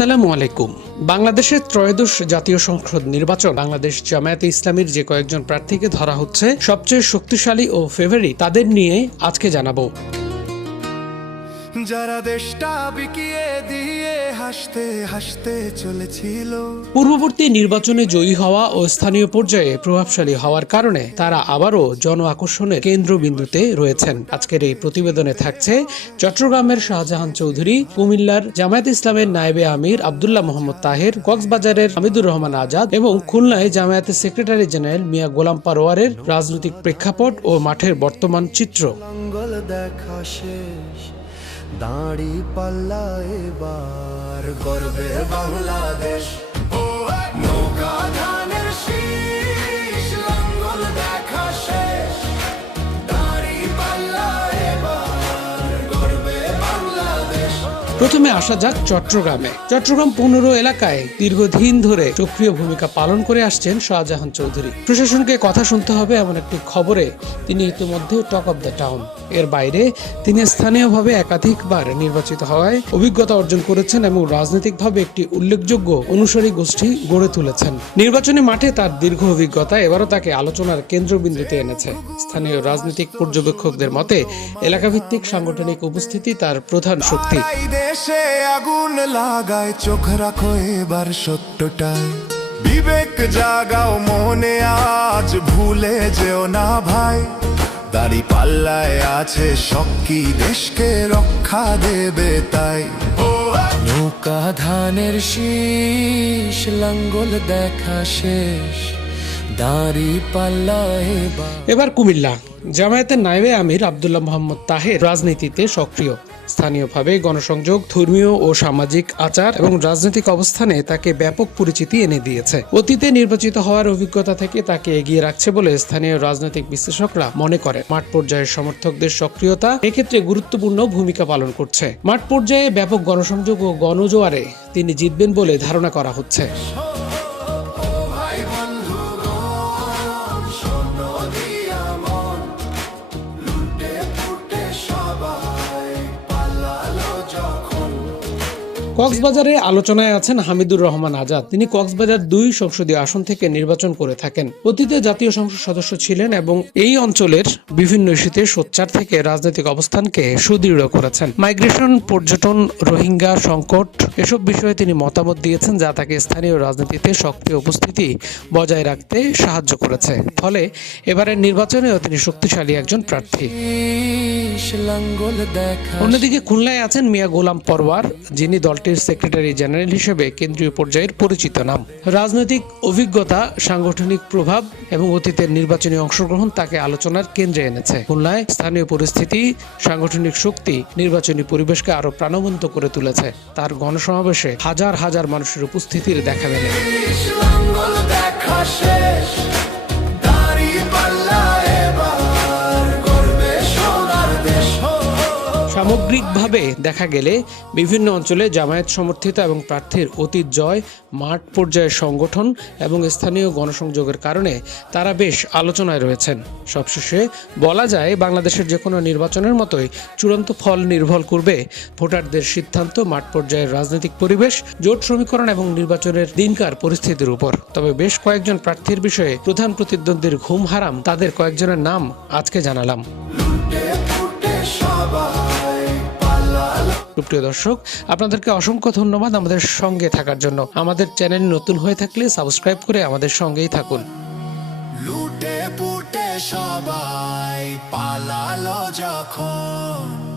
আসসালামু আলাইকুম। বাংলাদেশের ত্রয়োদশ জাতীয় সংসদ নির্বাচন বাংলাদেশ জামায়াতে ইসলামীর যে কয়েকজন প্রার্থীকে ধরা হচ্ছে, সবচেয়ে শক্তিশালী ও ফেভারিট তাদের নিয়ে আজকে জানাব। যারা দেশটা বিকিয়ে দিয়ে হাসতে হাসতে চলেছিল। পূর্ববর্তী নির্বাচনে জয়ী হওয়া ও স্থানীয় পর্যায়ে প্রভাবশালী হওয়ার কারণে তারা আবারও জন আকর্ষণের কেন্দ্রবিন্দুতে রয়েছেন। আজকের এই প্রতিবেদনে থাকছে চট্টগ্রামের শাহজাহান চৌধুরী কুমিল্লার জামায়াত ইসলামের নায়েবে আমির আবদুল্লাহ মোহাম্মদ তাহের কক্সবাজারের হামিদুর রহমান আজাদ এবং খুলনায় জামায়াতের সেক্রেটারি জেনারেল মিয়া গোলাম পারোয়ারের রাজনৈতিক প্রেক্ষাপট ও মাঠের বর্তমান চিত্র। দেখা শেষ। দাঁড়ি পাল্লা এবার গর্বের বাংলাদেশ। নৌকা ধানের শীষ প্রথমে আসা যাক চট্টগ্রামে। চট্টগ্রাম পনেরো এলাকায় দীর্ঘদিন ধরে সক্রিয় ভূমিকা পালন করে আসছেন শাহজাহান চৌধুরী। প্রশাসনকে কথা শুনতে হবে এমন একটি খবরে তিনি ইতিমধ্যে টক অব দ্য টাউন। এর বাইরে তিনি স্থানীয়ভাবে একাধিকবার নির্বাচিত হওয়ায় অভিজ্ঞতা অর্জন করেছেন এবং রাজনৈতিকভাবে একটি উল্লেখযোগ্য অনুসারী গোষ্ঠী গড়ে তুলেছেন। নির্বাচনী মাঠে তার দীর্ঘ অভিজ্ঞতা এবারও তাকে আলোচনার কেন্দ্রবিন্দুতে এনেছে। স্থানীয় রাজনৈতিক পর্যবেক্ষকদের মতে, এলাকাভিত্তিক সাংগঠনিক উপস্থিতি তার প্রধান শক্তি। দেশে আগুন লাগায় চোখ রাখো এবার সত্যটায় বিবেক জাগাও মনে আজ ভুলে যেও না ভাই। দাড়ি পাল্লায় আছে শক্তি দেশকে রক্ষা দেবে তাই। নৌকা ধানের শীষ লাঙ্গল দেখা শেষ। দাড়ি পাল্লায় এবার এবার কুমিল্লা। জামায়াতের নাইবে আমির আবদুল্লাহ মোহাম্মদ তাহের রাজনীতিতে সক্রিয়। স্থানীয়ভাবে গণসংযোগ, ধর্মীয় ও সামাজিক আচার এবং রাজনৈতিক অবস্থানে তাকে ব্যাপক পরিচিতি এনে দিয়েছে। অতীতে নির্বাচিত হওয়ার অভিজ্ঞতা থেকে তাকে এগিয়ে রাখছে বলে স্থানীয় রাজনৈতিক বিশ্লেষকরা মনে করেন। মাঠ পর্যায়ের সমর্থকদের সক্রিয়তা এক্ষেত্রে গুরুত্বপূর্ণ ভূমিকা পালন করছে। মাঠ পর্যায়ে ব্যাপক গণসংযোগ ও গণজোয়ারে তিনি জিতবেন বলে ধারণা করা হচ্ছে। কক্সবাজারে আলোচনায় আছেন হামিদুর রহমান আজাদ। তিনি কক্সবাজার দুই সংসদীয় আসন থেকে নির্বাচন করে থাকেন। অতীতে জাতীয় সংসদ সদস্য ছিলেন এবং এই অঞ্চলের বিভিন্ন ইস্যুতে সোচ্চার থেকে রাজনৈতিক অবস্থানকে সুদৃঢ় করেছেন। মাইগ্রেশন পর্যটন রোহিঙ্গা সংকট এসব বিষয়ে তিনি মতামত দিয়েছেন যা তাকে স্থানীয় রাজনীতিতে সক্রিয় উপস্থিতি বজায় রাখতে সাহায্য করেছে। ফলে এবারের নির্বাচনেও তিনি শক্তিশালী একজন প্রার্থী। অন্যদিকে খুলনায় আছেন মিয়া গোলাম পরওয়ার। যিনি দলটির সেক্রেটারি জেনারেল হিসেবে কেন্দ্রীয় পর্যায়ের পরিচিত নাম। রাজনৈতিক অভিজ্ঞতা, সাংগঠনিক প্রভাব এবং অতীতের নির্বাচনী অংশগ্রহণ তাকে আলোচনার কেন্দ্রে এনেছে। খুলনায় স্থানীয় পরিস্থিতি, সাংগঠনিক শক্তি, নির্বাচনী পরিবেশকে আরও প্রাণবন্ত করে তুলেছে। তার গণসমাবেশে হাজার হাজার মানুষের উপস্থিতির দেখা মেলে। সামগ্রিকভাবে দেখা গেলে বিভিন্ন অঞ্চলে জামায়াত সমর্থিত এবং প্রার্থীর অতীত জয়, মাঠ পর্যায়ের সংগঠন এবং স্থানীয় গণসংযোগের কারণে তারা বেশ আলোচনায় রয়েছেন। সবশেষে বলা যায়, বাংলাদেশের যে কোনো নির্বাচনের মতোই চূড়ান্ত ফল নির্ভর করবে ভোটারদের সিদ্ধান্ত, মাঠ পর্যায়ের রাজনৈতিক পরিবেশ, জোট সমীকরণ এবং নির্বাচনের দিনকার পরিস্থিতির উপর। তবে বেশ কয়েকজন প্রার্থীর বিষয়ে প্রধান প্রতিদ্বন্দ্বীর ঘুম হারাম, তাদের কয়েকজনের নাম আজকে জানালাম। সবাই। সুপ্রিয় দর্শক, আপনাদেরকে অসংখ্য ধন্যবাদ আমাদের সঙ্গে থাকার জন্য। আমাদের চ্যানেল নতুন হয়ে থাকলে সাবস্ক্রাইব করে আমাদের সঙ্গেই থাকুন। লুটে পুটে সবাই পালালো যখন।